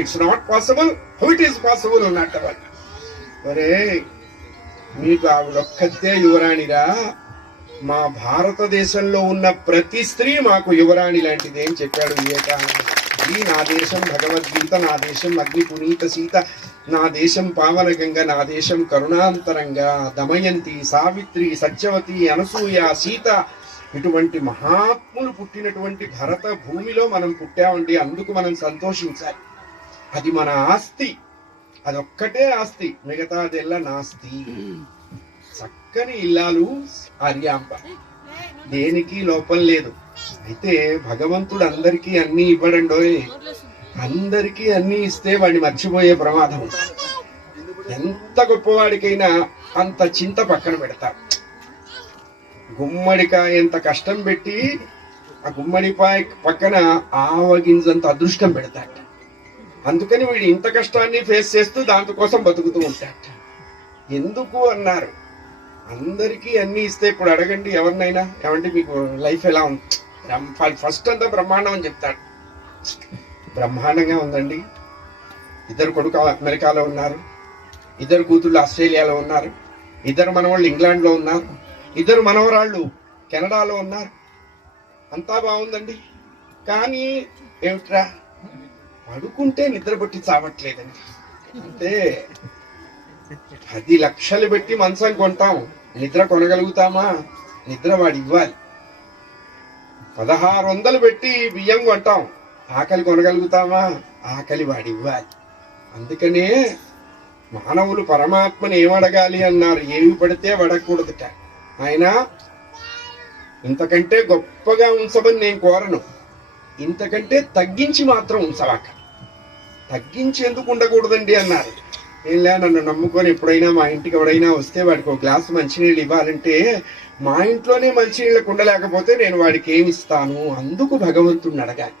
It's not possible, how it is possible అన్నట్టు. ఒరే మీకు ఆవిడొక్కతే యువరాణిరా, మా భారతదేశంలో ఉన్న ప్రతి స్త్రీ మాకు యువరాణి లాంటిది అని చెప్పాడు వివేకానంద. ఈ నా దేశం భగవద్గీత, నా దేశం అగ్ని పునీత సీత, నా దేశం పావన గంగ, నా దేశం కరుణాంతరంగా, దమయంతి, సావిత్రి, సత్యవతి, అనసూయ, సీత, ఇటువంటి మహాత్ములు పుట్టినటువంటి భరత భూమిలో మనం పుట్టామండి. అందుకు మనం సంతోషించాలి. అది మన ఆస్తి, అదొక్కటే ఆస్తి, మిగతాదెల్లా నాస్తి. చక్కని ఇల్లాలు ఆర్యాంబ, దేనికి లోపం లేదు. అయితే భగవంతుడు అందరికీ అన్ని ఇవ్వడండోయ్. అందరికీ అన్ని ఇస్తే వాడిని మర్చిపోయే ప్రమాదం. ఎంత గొప్పవాడికైనా అంత చింత పక్కన పెడతారు. గుమ్మడికాయ ఎంత కష్టం పెట్టి ఆ గుమ్మడికాయ పక్కన ఆవగింజంత అదృష్టం పెడతాట. అందుకని వీడు ఇంత కష్టాన్ని ఫేస్ చేస్తూ దాంతోకోసం బతుకుతూ ఉంటాట. ఎందుకు అన్నారు, అందరికీ అన్ని ఇస్తే ఇప్పుడు అడగండి ఎవరినైనా, ఏమంటే మీకు లైఫ్ ఎలా ఉంది, ఫస్ట్ అంతా బ్రహ్మాండం అని చెప్తాడు. బ్రహ్మాండంగా ఉందండి. ఇద్దరు కొడుకు అమెరికాలో ఉన్నారు, ఇద్దరు కూతుళ్ళు ఆస్ట్రేలియాలో ఉన్నారు, ఇద్దరు మనవాళ్ళు ఇంగ్లాండ్లో ఉన్నారు, ఇద్దరు మనవరాళ్ళు కెనడాలో ఉన్నారు. అంతా బాగుందండి. కానీ ఏమిట్రా, పడుకుంటే నిద్ర పట్టి చావట్లేదండి. అంటే 10 లక్షలు పెట్టి మంచం కొంటాం, నిద్ర కొనగలుగుతామా? నిద్ర వాడు ఇవ్వాలి. 1600 పెట్టి బియ్యం కొంటాం, ఆకలి కొనగలుగుతామా? ఆకలి వాడు ఇవ్వాలి. అందుకనే మానవులు పరమాత్మని ఏమడగాలి అన్నారు, ఏవి పడితే అడగకూడదుట. ఆయన ఇంతకంటే గొప్పగా ఉంచమని నేను కోరను, ఇంతకంటే తగ్గించి మాత్రం ఉంచవాక. తగ్గించి ఎందుకు ఉండకూడదండి అన్నారు. ఏంలే, నన్ను నమ్ముకొని ఎప్పుడైనా మా ఇంటికి ఎవడైనా వస్తే వాడికి ఒక గ్లాసు మంచినీళ్ళు ఇవ్వాలంటే మా ఇంట్లోనే మంచినీళ్ళకు ఉండలేకపోతే నేను వాడికి ఏమి ఇస్తాను? అందుకు భగవంతుడిని అడగాలి.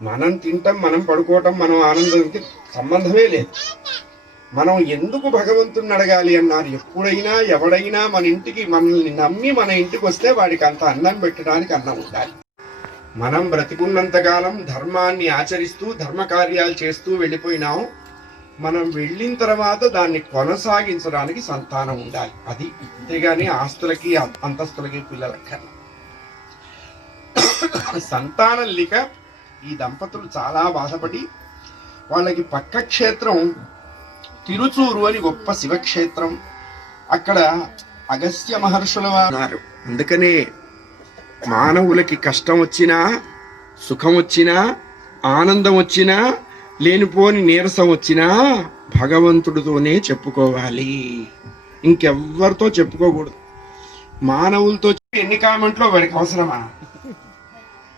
మనం తింటాం, మనం పడుకోవటం, మనం ఆనందానికి సంబంధమే లేదు. మనం ఎందుకు భగవంతుడిని అడగాలి అన్నారు. ఎప్పుడైనా ఎవడైనా మన ఇంటికి మనల్ని నమ్మి మన ఇంటికి వస్తే వాడికి అంత అన్నం పెట్టడానికి అన్నం ఉండాలి. మనం బ్రతికున్నంతకాలం ధర్మాన్ని ఆచరిస్తూ ధర్మ కార్యాలు చేస్తూ వెళ్ళిపోయినాం. మనం వెళ్ళిన తర్వాత దాన్ని కొనసాగించడానికి సంతానం ఉండాలి. అది అంతేగాని ఆస్తులకి అంతస్తులకి పిల్లలక్కర్ల. సంతానం లేక ఈ దంపతులు చాలా బాధపడి వాళ్ళకి పక్క క్షేత్రం తిరుచూరు అని గొప్ప శివక్షేత్రం, అక్కడ అగస్త్య మహర్షుల వారు. అందుకనే మానవులకి కష్టం వచ్చినా, సుఖం వచ్చినా, ఆనందం వచ్చినా, లేనిపోని నీరసం వచ్చినా భగవంతుడితోనే చెప్పుకోవాలి, ఇంకెవ్వరితో చెప్పుకోకూడదు. మానవులతో ఎన్ని కామెంట్లో వాడికి అవసరమా?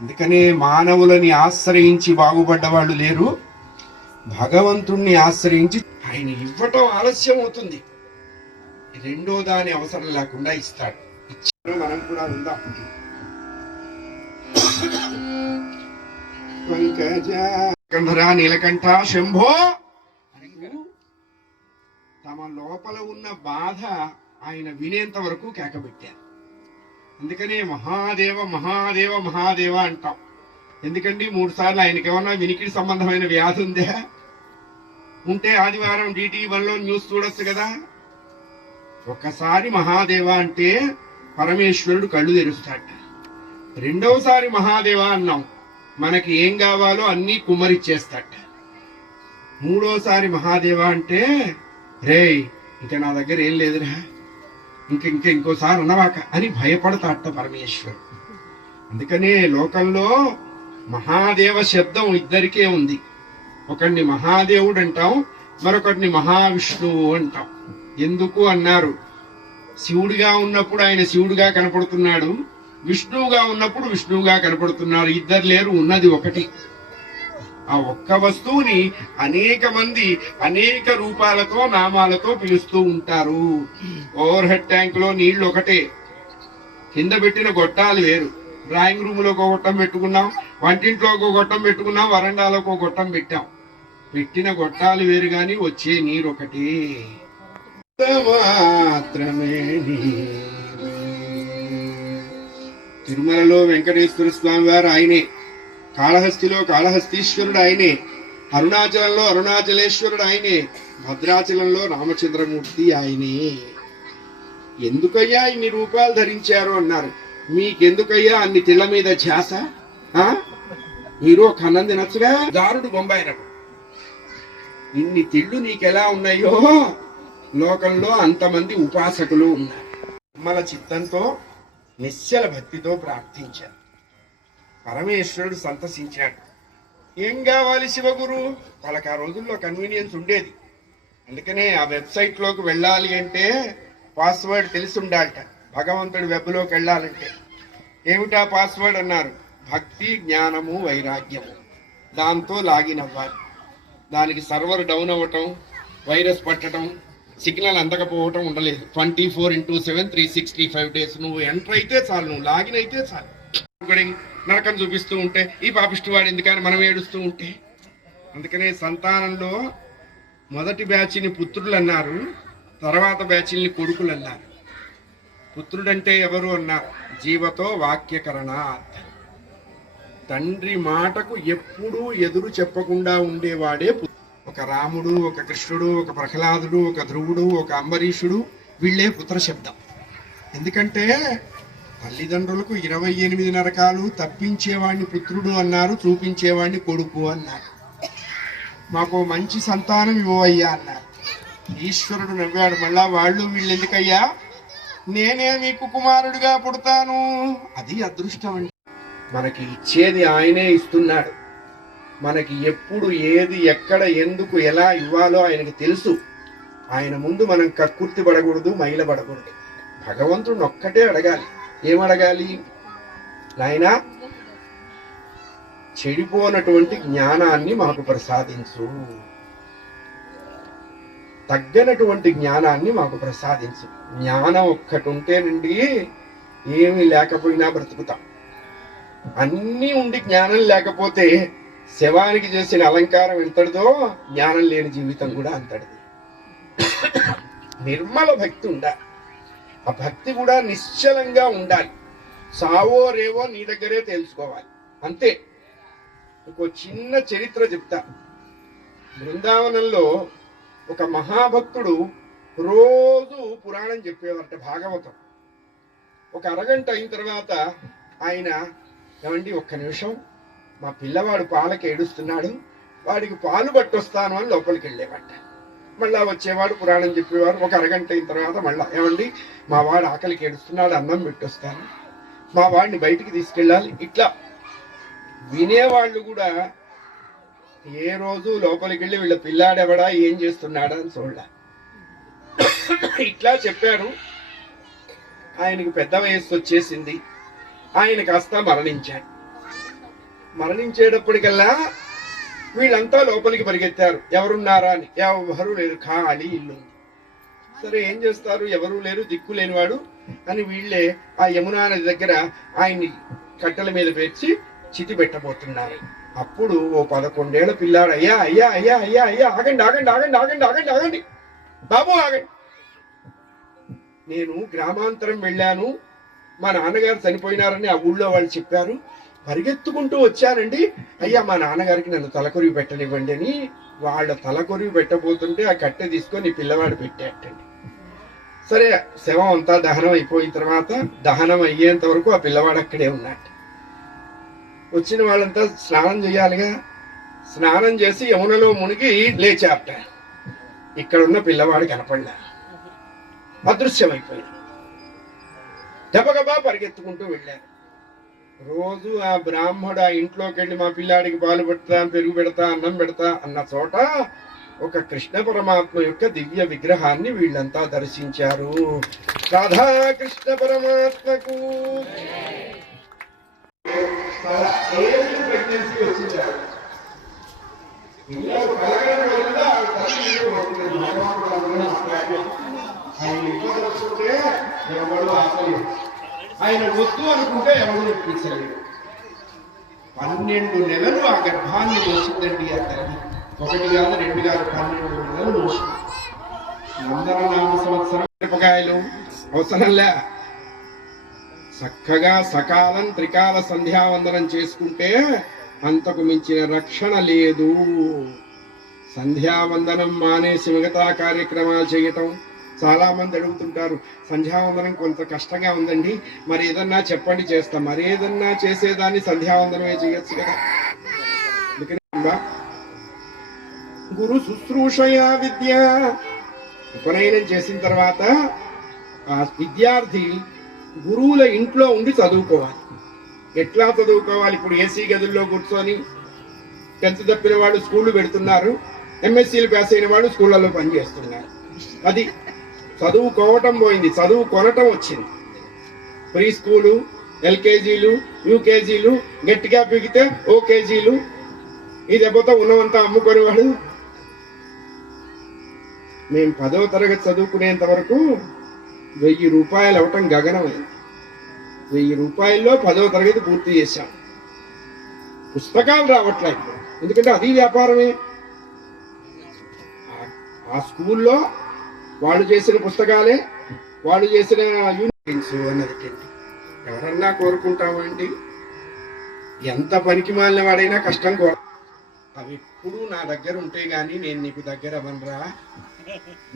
అందుకనే మానవులని ఆశ్రయించి బాగుపడ్డ వాళ్ళు లేరు. భగవంతుణ్ణి ఆశ్రయించి ఆయన ఇవ్వటం ఆలస్యం అవుతుంది, రెండో దాని అవసరం లేకుండా ఇస్తాడు. ఇచ్చిన మనం కూడా ఉందాం. కంధరా నీలకంఠ శంభో, తమ లోపల ఉన్న బాధ ఆయన వినేంత వరకు కేకబెట్టారు. అందుకనే మహాదేవ మహాదేవ మహాదేవ అంటాం. ఎందుకండి 3 సార్లు ఆయనకి ఏమన్నా వినికిడి సంబంధమైన వ్యాధి ఉందా? ఉంటే ఆదివారం DT1లో న్యూస్ చూడొచ్చు కదా. ఒక్కసారి మహాదేవ అంటే పరమేశ్వరుడు కళ్ళు తెరుస్తాడు. రెండవసారి మహాదేవ అన్నాం, మనకి ఏం కావాలో అన్నీ కుమ్మరిచ్చేస్తాడు. మూడోసారి మహాదేవ అంటే రేయ్ ఇక నా దగ్గర ఏం లేదురా, ఇంకోసారి అన్నవాక అని భయపడతాట పరమేశ్వరుడు. అందుకనే లోకంలో మహాదేవ శబ్దం ఇద్దరికే ఉంది. ఒకడిని మహాదేవుడు అంటాం, మరొకటిని మహావిష్ణువు అంటాం. ఎందుకు అన్నారు, శివుడిగా ఉన్నప్పుడు ఆయన శివుడిగా కనపడుతున్నాడు, విష్ణువుగా ఉన్నప్పుడు విష్ణువుగా కనపడుతున్నారు. ఇద్దరు లేరు, ఉన్నది ఒకటి. ఆ ఒక్క వస్తువుని అనేక మంది అనేక రూపాలతో నామాలతో పిలుస్తూ ఉంటారు. ఓవర్ హెడ్ ట్యాంక్ లో నీళ్లు ఒకటే, కింద పెట్టిన గొట్టాలు వేరు. డ్రాయింగ్ రూమ్ లో ఒక గొట్టం పెట్టుకున్నాం, వంటింట్లో ఒక గొట్టం పెట్టుకున్నాం, వరండాలో ఒక గొట్టం పెట్టాం. పెట్టిన గొట్టాలు వేరు గాని వచ్చే నీరు ఒకటి. మాత్రమే తిరుమలలో వెంకటేశ్వర స్వామి వారు ఆయనే, కాళహస్తిలో కాళహస్తీశ్వరుడు ఆయనే, అరుణాచలంలో అరుణాచలేశ్వరుడు ఆయనే, భద్రాచలంలో రామచంద్రమూర్తి ఆయనే. ఎందుకయ్యా ఇన్ని రూపాలు ధరించారు అన్నారు. మీకెందుకయ్యా అన్ని తిళ్ళ మీద ధ్యాస? మీరు ఒక అన్నం తినచ్చుగా. దారుడు బొంబాయి రవ్వ. ఇన్ని తిళ్ళు నీకెలా ఉన్నాయో లోకంలో అంతమంది ఉపాసకులు ఉన్నారు. మన చిత్తంతో నిశ్చల భక్తితో ప్రార్థించారు. పరమేశ్వరుడు సంతసించాడు. ఏం కావాలి శివగురు? వాళ్ళకి ఆ రోజుల్లో కన్వీనియన్స్ ఉండేది. అందుకనే ఆ వెబ్సైట్ లోకి వెళ్ళాలి అంటే పాస్వర్డ్ తెలిసి ఉండాలట. భగవంతుడి వెబ్లోకి వెళ్ళాలంటే ఏమిటా పాస్వర్డ్ అన్నారు? భక్తి, జ్ఞానము, వైరాగ్యము. దాంతో లాగిన్ అవ్వాలి. దానికి సర్వర్ డౌన్ అవ్వటం, వైరస్ పట్టడం, సిగ్నల్ అందకపోవటం ఉండలేదు. 24/7 365 days నువ్వు ఎంటర్ అయితే చాలు, నువ్వు లాగిన్ అయితే చాలు. నరకం చూపిస్తూ ఉంటే ఈ పాపిష్టి వాడు ఎందుకని మనం ఏడుస్తూ ఉంటే. అందుకనే సంతానంలో మొదటి బ్యాచ్ని పుత్రులు అన్నారు, తర్వాత బ్యాచ్ని కొడుకులు అన్నారు. పుత్రుడంటే ఎవరు అన్నారు? జీవతో వాక్యకరణ. తండ్రి మాటకు ఎప్పుడూ ఎదురు చెప్పకుండా ఉండేవాడే ఒక రాముడు, ఒక కృష్ణుడు, ఒక ప్రహ్లాదుడు, ఒక ధ్రువుడు, ఒక అంబరీషుడు, వీళ్ళే పుత్ర శబ్దం. ఎందుకంటే తల్లిదండ్రులకు 28 నరకాలు. తప్పించేవాడిని పుత్రుడు అన్నారు, చూపించేవాడిని కొడుకు అన్నారు. మాకు మంచి సంతానం ఇవ్వయ్యా అన్నారు. ఈశ్వరుడు నవ్వాడు. మళ్ళా వాళ్ళు వీళ్ళు ఎందుకయ్యా, నేనే మీకు కుమారుడిగా పుడతాను. అది అదృష్టం అండి. మనకి ఇచ్చేది ఆయనే ఇస్తున్నాడు. మనకి ఎప్పుడు ఏది, ఎక్కడ, ఎందుకు, ఎలా ఇవ్వాలో ఆయనకి తెలుసు. ఆయన ముందు మనం కక్కుర్తి పడకూడదు, మైల పడకూడదు. భగవంతుడిని ఒక్కటే అడగాలి. ఏమడగాలి? నాయనా, చెడిపోనటువంటి జ్ఞానాన్ని మాకు ప్రసాదించు, తగ్గనటువంటి జ్ఞానాన్ని మాకు ప్రసాదించు. జ్ఞానం ఒక్కటి ఉంటేనండి ఏమీ లేకపోయినా బ్రతుకుతాం. అన్నీ ఉండి జ్ఞానం లేకపోతే శవానికి చేసిన అలంకారం ఎంతటిదో జ్ఞానం లేని జీవితం కూడా అంతటిది. నిర్మల భక్తి ఉండాలి. ఆ భక్తి కూడా నిశ్చలంగా ఉండాలి. సావో రేవో నీ దగ్గరే తెలుసుకోవాలి అంతే. ఇంకో చిన్న చరిత్ర చెప్తా. బృందావనంలో ఒక మహాభక్తుడు రోజు పురాణం చెప్పేవారట, భాగవతం. ఒక అరగంట అయిన తర్వాత ఆయన, ఏమండి ఒక్క నిమిషం, మా పిల్లవాడు పాలకి ఏడుస్తున్నాడు, వాడికి పాలు పట్టొస్తాను అని లోపలికి వెళ్ళేవాట. మళ్ళా వచ్చేవాడు, పురాణం చెప్పేవారు. ఒక అరగంట అయిన తర్వాత మళ్ళా, ఏమండి మా వాడు ఆకలికి ఏడుస్తున్నాడు, అన్నం పెట్టొస్తాను, మా వాడిని బయటికి తీసుకెళ్ళాలి. ఇట్లా వినేవాళ్ళు కూడా ఏ రోజు లోపలికి వెళ్ళి వీళ్ళ పిల్లాడెవడా, ఏం చేస్తున్నాడా అని చూడ. ఇట్లా చెప్పారు. ఆయనకి పెద్ద వయస్సు వచ్చేసింది. ఆయన కాస్త మరణించాడు. మరణించేటప్పటికల్లా వీళ్ళంతా లోపలికి పరిగెత్తారు. ఎవరున్నారా అని. ఎవరు లేరు, ఖాళీ ఇల్లు. సరే ఏం చేస్తారు, ఎవరు లేరు, దిక్కు లేనివాడు అని వీళ్ళే ఆ యమునా నది దగ్గర ఆయన్ని కట్టెల మీద పేర్చి చితి పెట్టబోతున్నారు. అప్పుడు ఓ 11 ఏళ్ల పిల్లాడు, అయ్యా అయ్యా అయ్యా అయ్యా అయ్యా ఆగండి ఆగండి ఆగండి ఆగండి ఆగండి ఆగండి బాబు ఆగండి, నేను గ్రామాంతరం వెళ్ళాను, మా నాన్నగారు చనిపోయినారని ఆ ఊళ్ళో వాళ్ళు చెప్పారు, పరిగెత్తుకుంటూ వచ్చానండి. అయ్యా మా నాన్నగారికి నన్ను తలకొరివి పెట్టనివ్వండి అని వాళ్ళ తలకొరివి పెట్టబోతుంటే ఆ కట్టె తీసుకొని పిల్లవాడు పెట్టేటండి. సరే శవం అంతా దహనం అయిపోయిన తర్వాత దహనం అయ్యేంత వరకు ఆ పిల్లవాడు అక్కడే ఉన్నాడు. వచ్చిన వాళ్ళంతా స్నానం చేయాలిగా. స్నానం చేసి యమునలో మునిగి లేచారట. ఇక్కడున్న పిల్లవాడు కనపడలే, అదృశ్యమైపోయాడు. గబగబా పరిగెత్తుకుంటూ వెళ్ళారు. రోజు ఆ బ్రాహ్మడు ఆ ఇంట్లోకి వెళ్ళి మా పిల్లాడికి పాలు పెడతా, పెరుగు పెడతా, అన్నం పెడతా అన్న చోట ఒక కృష్ణ పరమాత్మ యొక్క దివ్య విగ్రహాన్ని వీళ్ళంతా దర్శించారు. రాధా కృష్ణ పరమాత్మకు ఆయన వద్దు అనుకుంటే ఎవరు ఒప్పించలేడు. 12 నెలలు ఆ గర్భాన్ని మోసిందండి ఆ తల్లి. 1 కాదు 2 కాదు 12 నెలలు మోసింది. నామ సంవత్సరం మిరపకాయలు అవసరంలే. చక్కగా సకాలం త్రికాల సంధ్యావందనం చేసుకుంటే అంతకు మించిన రక్షణ లేదు. సంధ్యావందనం మానేసి మిగతా కార్యక్రమాలు చేయటం. చాలా మంది అడుగుతుంటారు, సంధ్యావందనం కొంత కష్టంగా ఉందండి, మరి ఏదన్నా చెప్పండి చేస్తాం. మరి ఏదన్నా చేసేదాన్ని సంధ్యావందనమే చేయొచ్చు కదా. అందుకనే గురు శుశ్రూషయా విద్య. ఉపనయనం చేసిన తర్వాత ఆ విద్యార్థి గురువుల ఇంట్లో ఉండి చదువుకోవాలి. ఎట్లా చదువుకోవాలి? ఇప్పుడు ఏసీ గదుల్లో కూర్చొని 10th తప్పిన వాళ్ళు స్కూళ్ళు పెడుతున్నారు, ఎంఎస్సీలు పాస్ అయిన వాళ్ళు స్కూళ్ళలో పనిచేస్తున్నారు. అది చదువుకోవటం పోయింది, చదువు కొనటం వచ్చింది. ప్రీ స్కూలు, ఎల్కేజీలు, యూకేజీలు, గట్టిగా పిగితే ఓకేజీలు, ఈ దెబ్బతో ఉన్నవంతా అమ్ముకునేవాడు. మేము 10వ తరగతి చదువుకునేంత వరకు 1000 రూపాయలు అవటం గగనమైంది. 1000 రూపాయల్లో 10వ తరగతి పూర్తి చేశాం. పుస్తకాలు రావట్లేదు, ఎందుకంటే అది వ్యాపారమే. ఆ స్కూల్లో వాళ్ళు చేసిన పుస్తకాలే, వాళ్ళు చేసిన యూనిట్స్ అన్నది ఎవరన్నా కోరుకుంటామండి? ఎంత పనికి మాలిన వాడైనా కష్టం అవి ఎప్పుడు నా దగ్గర ఉంటే గాని నేను నీకు దగ్గర అవ్వనురా.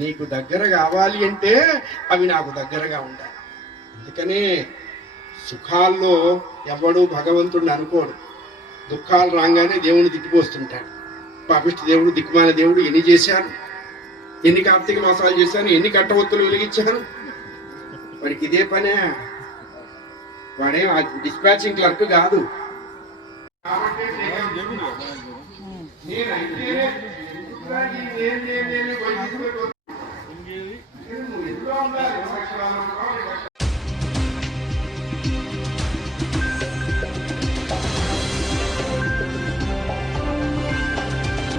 నీకు దగ్గర కావాలి అంటే అవి నాకు దగ్గరగా ఉండాలి. అందుకనే సుఖాల్లో ఎవడు భగవంతుడిని అనుకోడు. దుఃఖాలు రాగానే దేవుని తిట్టిపోస్తుంటాడు. పాపిష్టి దేవుడు, దిక్కుమాల దేవుడు, ఎన్ని చేశాను, ఎన్ని కార్తీక మాసాలు చేశాను, ఎన్ని కట్టవత్తులు వెలిగించాను. వాడికి ఇదే పనే. వాడేం డిస్పాచింగ్ క్లర్క్ కాదు.